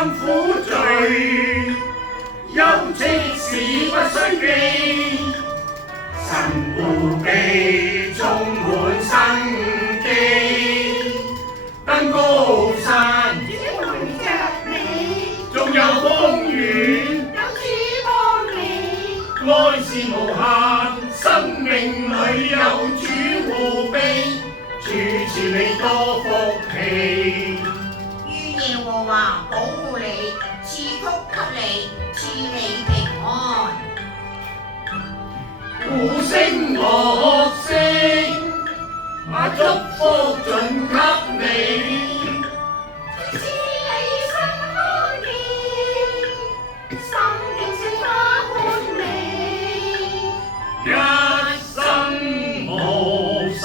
擔苦罪，休戚事不須記，神護庇充滿生機，登高山，主陪着你，縱有風雨，有主幫你，愛是無限，生命裏有主護庇，處處你多福氣。願耶和華保護你，賜福給你，賜你平安。鼓聲樂聲，把祝福盡給你。主賜你新看見，心境鮮花歡美。一生無愁，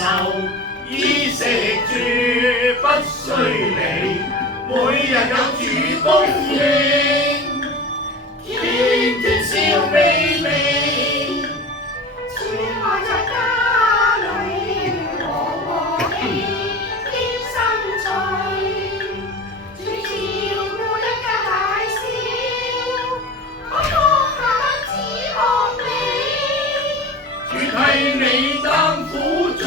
衣食住不須理，每日有主供應，天天笑眯眯。主愛在家裏和氣，添生趣。主照顧一家大小，可放下指望你。主替你擔苦罪，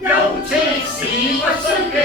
休戚事不須記。